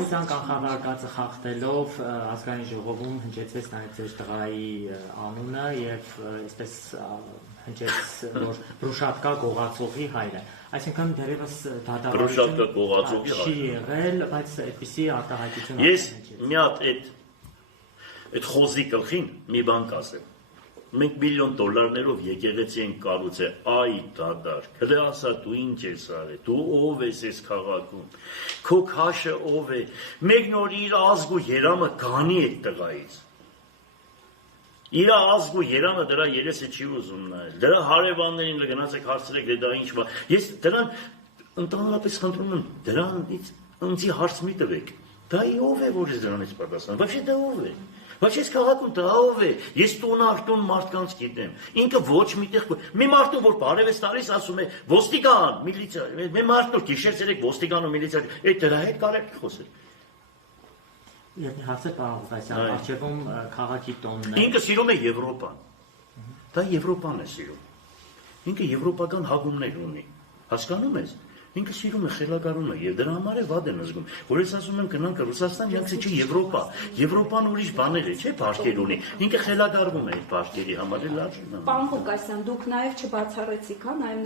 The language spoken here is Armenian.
Հայաստան կանխավարկածը խախտելով ազգային ժողովում հնչեցվեց նաև ձեր տղայի անունը եւ այսպես հնչեց, որ Բրուշատկա գողացողի հայրը, այսինքն դերևս դատավարություն չի եղել, բայց այդպիսի արտահայտություն Ես մի հատ այդ խոզի գլխին մի բան կասեմ Մենք $1 միլիոն եկեղեցի ենք կառուցել, այ դադար, հələ ասա դու ինչ ես արել, դու ով ես այս քաղաքում, քո քաշը ով է, մեկ նոր իր ազգ ու երամը գանի այդ տղայից, իր ազգ ու երամը դրա երեսը չի ուզում նայել, դրա հարևաններին գնացեք հարցրեք, դե դա ինչ բա, ես դրան ընդհանրապես խնդրում եմ, դրանից ինձի հարց մի տվեք, դա ով է, որ ես դրանից պատասխան, բայց դա ով է Բայց ես քաղաքում դա ով է, ես տուն մարդկանց գիտեմ, ինքը ոչ միտեղ, մի մարդու, որ բարև տարիս ասում է, ոստիկան, միլիցիա, մի մարդու, գիշեր ցերեկ ոստիկան ու միլիցիա, այդ դրա հետ կարելի խոսել։ Եթե հարցը պարզվասյան, արջևում քաղաքի տոնն է։ Ինքը սիրում է Եվրոպան, դա Եվրոպան է սիրում, ինքը եվրոպական հագումներ ունի, հասկանում ես։ Ինքը սիրում է խելագարումը եւ դրա համար է վատ եմ զգում, որ ես ասում եմ գնանք Ռուսաստան, յանցի չի Եվրոպա, Եվրոպան ուրիշ բաներ է, չէ՞, բարգեր ունի։ Ինքը խելագարվում է այդ բարգերի համար, լավ։ Պարոն Ղուկասյան, դուք նաեւ չբացառեցիք, հա, նաեւ